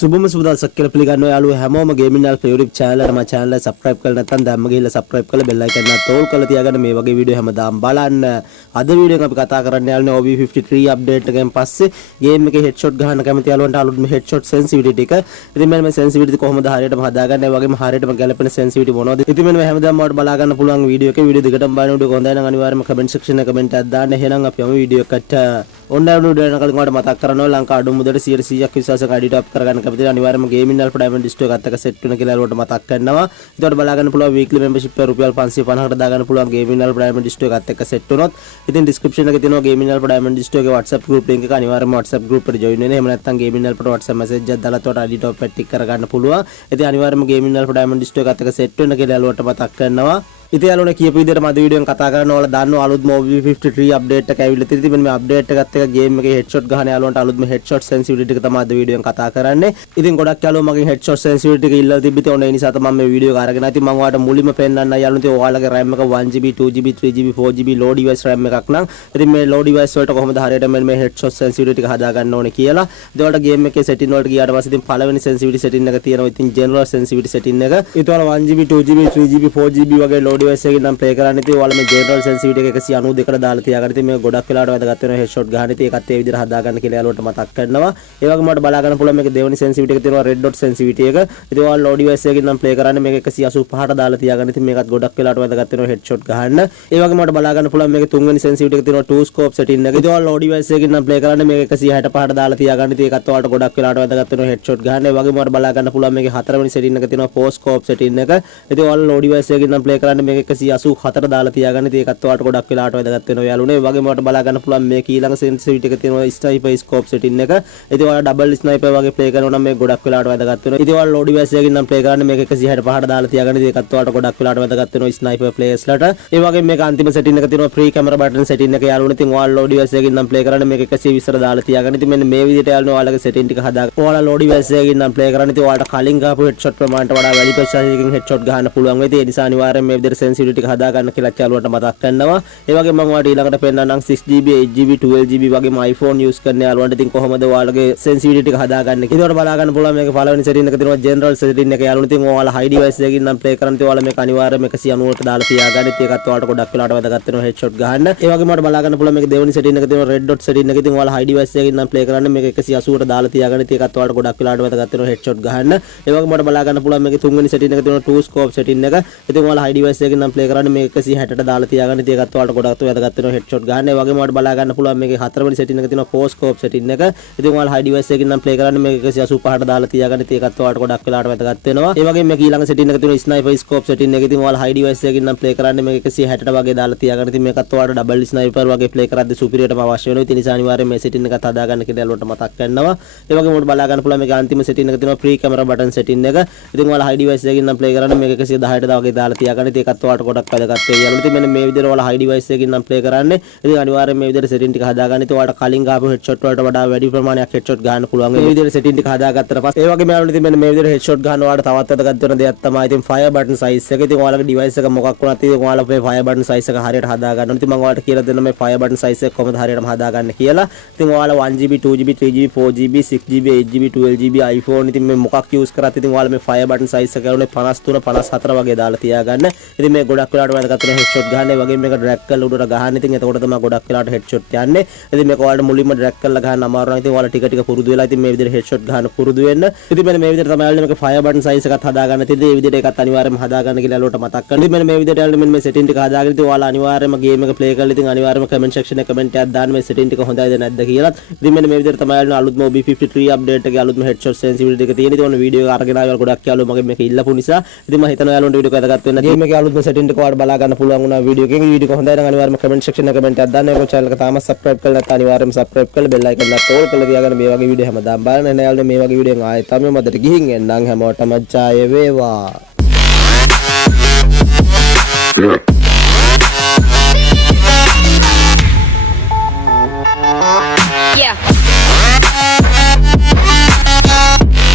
සුබම සුබදවසක් කියලා පිළිගන්නවා යාළුවෝ හැමෝම ගේමින් යාළුවෝ YouTube channel එකට මම channel එක subscribe කරලා නැත්නම් දැම්ම ගිහිල්ලා subscribe කරලා bell icon එක තෝල් කරලා තියාගන්න මේ වගේ වීඩියෝ හැමදාම බලන්න. අද වීඩියෝ එක අපි කතා කරන්න යාළුවෝ OB53 update එකෙන් පස්සේ game එකේ headshot ගහන්න කැමති යාළුවන්ට අලුත්ම headshot sensitivity එක. ඉතින් මේ sensitivity කොහොමද හරියටම හදාගන්නේ? ඒ වගේම හරියටම ගැලපෙන sensitivity මොනවද? ඉතින් මේ හැමදාම මට බලා ගන්න පුළුවන් වීඩියෝ එකේ වීඩියෝ දෙකටම බලන වීඩියෝ හොඳයි නම් අනිවාර්යයෙන්ම comment section එකේ comment එකක් දාන්න. එහෙනම් අපි යමු වීඩියෝ එකට. ඔන්ලයින් වීඩියෝ එකකට මට මතක් කරනවා ලංකා අඩු මුදලට 100%ක් විශ්වාසයෙන් ID top කරගන්න කැමති අනිවාර්යයෙන්ම ගේමින් ඩල් ඩයමන්ඩ් ස්ටෝර් එකත් එක්ක සෙට් වෙන කියලා ඔයාලට මතක් කරනවා. ඒකට බලා ගන්න පුළුවන් වීක්ලි membership එක රුපියල් 550කට දා ගන්න පුළුවන් ගේමින් ඩල් ඩයමන්ඩ් ස්ටෝර් එකත් එක්ක සෙට් වුණොත්. ඉතින් description එකේ තියෙනවා ගේමින් ඩල් ඩයමන්ඩ් ස්ටෝර් එකේ WhatsApp group link එක අනිවාර්යයෙන්ම WhatsApp group එකට join වෙන්න. එහෙම නැත්නම් ගේමින් ඩල් WhatsApp message එකක් දාලා උඩට ID top එක ටික කරගන්න පුළුවන්. ඉතින් අනිවාර්යයෙන්ම ගේමින් ඩල් ඩයමන්ඩ් ස්ටෝර් එකත් එක්ක සෙට් වෙන්න කියලා ඔයාලට මතක් කරනවා. ඉතින් යාළුවනේ කියපු විදිහට මම වීඩියෝ එකෙන් කතා කරනවා ඔයාලා දන්නවා අලුත්ම OB53 අප්ඩේට් එක ඇවිල්ලා තියෙනවා. ඉතින් මේ අප්ඩේට් එකත් එක්ක ගේම් එකේ හෙඩ්ෂොට් ගහන යාළුවන්ට අලුත්ම හෙඩ්ෂොට් සෙන්සිටිවිටි එක තමයි අද වීඩියෝ එකෙන් කතා කරන්නේ. ඉතින් ගොඩක් යාළුවෝ මගෙන් හෙඩ්ෂොට් සෙන්සිටිවිටි එක ඉල්ලලා තිබ්බිට ඕන ඒ නිසා තමයි මම මේ වීඩියෝ එක අරගෙන ආවේ. ඉතින් මම ඔයාලට මුලින්ම පෙන්නන්න යාළුවෝ ඉතින් ඔයාලගේ RAM එක 1GB 2GB 3GB 4GB low device RAM එකක් නම් ඉතින් මේ low device වලට කොහොමද හරියට මේ හෙඩ්ෂොට් සෙන්සිටිවිටි එක හදා ගන්න ඕනේ කියලා. ඉතින් ඔයාලට ගේම් එකේ setting වලට ගියාට පස්සේ ඉතින් පළවෙනි sensitivity setting එක තියෙනවා. ඉතින් general sensitivity setting එක. ඉතින් ඔයාලා 1GB 2GB 3GB 4GB වගේ low device එකකින් නම් play කරන්න. ඉතින් ඔයාලා මේ general sensitivity එක 192කට දාලා තියාගන්න. ඉතින් මේක ගොඩක් වෙලාවට වැදගත් වෙනවා headshot ගන්න. ඉතින් ඒකත් ඒ විදිහට හදා ගන්න කියලා යාළුවට මතක් කරනවා. ඒ වගේම මට බලා ගන්න පුළුවන් මේක දෙවෙනි sensitivity එක තියෙනවා red dot sensitivity එක. ඉතින් ඔයාලා low device එකකින් නම් play කරන්නේ මේක 185ට දාලා තියාගන්න. ඉතින් මේකත් ගොඩක් වෙලාවට වැදගත් වෙනවා headshot ගන්න. ඒ වගේම මට බලා ගන්න පුළුවන් මේක තුන්වෙනි sensitivity එක තියෙනවා two scope setting එක. ඉතින් ඔයාලා low device එකකින් නම් play කරන්නේ මේක 165ට දාලා තියාගන්න. ඉතින් ඒකත් ඔයාලට ගොඩක් වෙලාවට වැදගත් වෙනවා headshot ගන්න. ඒ වගේම මට බලා ගන්න පුළුවන් මේකේ හතරවෙනි setting එක තියෙනවා four scope setting එක. ඉතින් ඔයාලා low device එකකින් නම් play කරන්නේ මේක 184ට දාලා තියාගන්න. ඉතින් ඒකත් ඔයාලට ගොඩක් වෙලාවට වැදගත් වෙනවා යාළුවනේ. ඒ වගේම ඔයාලට බලා ගන්න පුළුවන් මේක ඊළඟ sensitivity එක තියෙනවා sniper scope setting එක. ඉතින් ඔයාලා double sniper වගේ play කරනවා නම් මේක ගොඩක් වෙලාවට වැදගත් වෙනවා. ඉතින් ඔයාලා low device එකකින් නම් play කරන්නේ මේක 165ට දාලා තියාගන්න. ඉතින් ඒකත් ඔයාලට ගොඩක් වෙලාවට වැදගත් වෙනවා sniper players ලට. ඒ වගේම මේක අන්තිම setting එක තියෙනවා free camera button setting එක යාළුවනේ. ඉතින් ඔයාලා low device එකකින් නම් play කරන්නේ මේක 120ට දාලා තියාගන්න. ඉතින් මෙන්න මේ විදිහට යාළුවනේ ඔයාලගේ setting ටික හදාගන්න. ඔයාලා low device එකකින් නම් play කරන්නේ ඉතින් ඔයාලට කලින් ගහපු headshot ප්‍රමාණයට වඩා වැඩි ප්‍රතිශතයකින් headshot ගහන්න පුළුවන් වෙයි. ඒ නිසා අනිවාර්යයෙන් මේ විදිහට sensitivity ටික හදාගන්න කියලා යාළුවන්ට මතක් කරනවා. ඒ වගේම මම ඔයාලට ඊළඟට පෙන්නන්නම් 6GB 8GB 12GB වගේම iPhone use කරන යාළුවන්ට ඉතින් කොහොමද ඔයාලගේ sensitivity ටික හදාගන්නේ කියලා. ඒකට බලා ගන්න පුළුවන් මේක පළවෙනි setting එක තියෙනවා general setting එක යාළුවනේ. ඉතින් ඔයාලා high device එකකින් නම් play කරන්නේ ඔයාලා මේක අනිවාර්යයෙන් 190ට දාලා තියාගන්න. ඉතින් ඒකත් ඔයාලට ගොඩක් වෙලාවට වැදගත් වෙනවා headshot ගහන්න. ඒ වගේම මට බලා ගන්න පුළුවන් මේක දෙවෙනි setting එක තියෙනවා red dot setting එක. ඉතින් ඔයාලා high device එකකින් නම් play කරන්නේ මේක 180ට දාලා තියාගන්න. ඉතින් ඒකත් ඔයාලට ගොඩක් වෙලාවට වැදගත් වෙනවා headshot ගහන්න. ඒ වගේම මට බලා ගන්න පුළුවන් මේකේ තුන්වෙනි setting එක තියෙනවා two scope setting එක. ඉතින් ඔයාලා high device එකකින් නම් play කරන්නේ මේක 160ට දාලා තියාගන්න. ඉතින් ඒකත් ඔයාලට ගොඩක් වැදගත් වෙනවා headshot ගහන්න. ඒ වගේම මට බලා ගන්න පුළුවන් මේකේ හතරවෙනි setting එක තියෙනවා four scope setting එක. ඉතින් ඔයාලා high device එකකින් නම් play කරන්නේ මේක 185ට දාලා තියාගන්න. ඉතින් ඒකත් ඔයාලට ගොඩක් වෙලාවට වැදගත් වෙනවා. ඒ වගේම මේක ඊළඟ setting එක තියෙනවා sniper scope setting එක. ඉතින් ඔයාලා high device එකකින් නම් play කරන්නේ මේක 160ට වගේ දාලා තියාගන්න. ඉතින් මේකත් ඔයාලට double sniper වගේ play කරද්දී superior ටම අවශ්‍ය වෙනවා. ඉතින් නිසා අනිවාර්යයෙන් මේ setting එකත් හදා ගන්න කියලා යාළුවන්ට මතක් කරනවා. ඒ වගේම උඩ බලා ගන්න පුළුවන් මේක අන්තිම setting එක තියෙනවා free camera button setting එක. ඉතින් ඔයාලා high device එකකින් නම් play කරන්නේ මේක 110ට වගේ දාලා තියාගන්න. ඉතින් ඒකත් ඔයාලට ගොඩක් වැදගත් වෙයි යාළුවෝ. ඉතින් මෙන්න මේ විදිහට ඔයාලා high device එකකින් නම් play කරන්නේ. ඉතින් අනිවාර්යයෙන් මේ විදිහට setting ටික හදා ගන්න. ඉතින් ඔයාලට කලින් ගාපු headshot වලට වඩා වැඩි ප්‍රමාණයක් headshot ගන්න පුළුවන්. මේ විදිහට setting ටික හදාගත්තට පස්සේ ඒ වගේම යාළුවෝ ඉතින් මෙන්න මේ විදිහට headshot ගන්න ඔයාලට තවත් වැදගත් වෙන දෙයක් තමයි ඉතින් fire button size එක. ඉතින් ඔයාලගේ device එක මොකක් වුණත් ඉතින් ඔයාලා මේ fire button size එක හරියට හදා ගන්න ඕනේ. ඉතින් මම ඔයාලට කියලා දෙන්න මේ fire button size එක කොහොමද හරියටම හදා ගන්න කියලා. ඉතින් ඔයාලා 1GB 2GB 3GB 4GB 6GB 8GB 12GB iPhone ඉතින් මේ මොකක් use කරත් ඉතින් ඔයාලා මේ fire button size එක කරුනේ 53 54 වගේ දාලා තියාගන්න. ඉතින් මේ ගොඩක් වෙලාවට වැදගත් වෙන headshot ගන්න. ඒ වගේම මේක drag කරලා උඩට ගහන්න. ඉතින් එතකොට තමයි ගොඩක් වෙලාවට headshot යන්නේ. ඉතින් මේක ඔයාලට මුලින්ම drag කරලා ගහන්න අමාරු නම් ඉතින් ඔයාලා ටික ටික පුරුදු වෙලා ඉතින් මේ විදිහට headshot ගහන්න පුරුදු වෙන්න. ඉතින් මෙන්න මේ විදිහට තමයි ඔයාලා මේක fire button size එකත් හදා ගන්න. ඉතින් මේ විදිහට ඒකත් අනිවාර්යයෙන්ම හදා ගන්න කියලා ඔයාලට මතක් කරන්න. ඉතින් මෙන්න මේ විදිහට ඔයාලා මෙන්න මේ setting ටික හදාගෙන ඉතින් ඔයාලා අනිවාර්යයෙන්ම game එක play කරලා ඉතින් අනිවාර්යයෙන්ම comment section එකේ comment එකක් දාන්න මේ setting ටික හොඳයිද නැද්ද කියලා. ඉතින් මෙන්න මේ විදිහට තමයි ඔයාලා අලුත්ම OB53 update එකේ අලුත්ම headshot sensitivity එක තියෙන. ඉතින් ඔන්න වීඩියෝ එක අරගෙන ආවල් ගොඩක් යාළුවෝ මගේ මේක ඉල්ලපු නිසා ඉතින් මම හිතනවා යාළුවන්ට වීඩියෝ එක වැදගත් වෙන්න. game එකේ අලුත්ම setting ටික ඔයාලට බලා ගන්න පුළුවන් වුණා වීඩියෝ එකෙන්. වීඩියෝ එක හොඳයි නම් අනිවාර්යයෙන්ම comment section එකේ comment එකක් දාන්න. ඔයාලා channel එක තාම subscribe කරලා නැත්නම් අනිවාර්යයෙන්ම subscribe කරලා bell icon එක තෝල් කරලා තියාගන්න. මේ වගේ වීඩියෝ හැමදාම බලන්න. එන යාළුවෝ මේ වගේ වීඩියෝ ආයෙත් තමයි මදට ගිහින් එන්නම්. හැමෝටම ජය වේවා.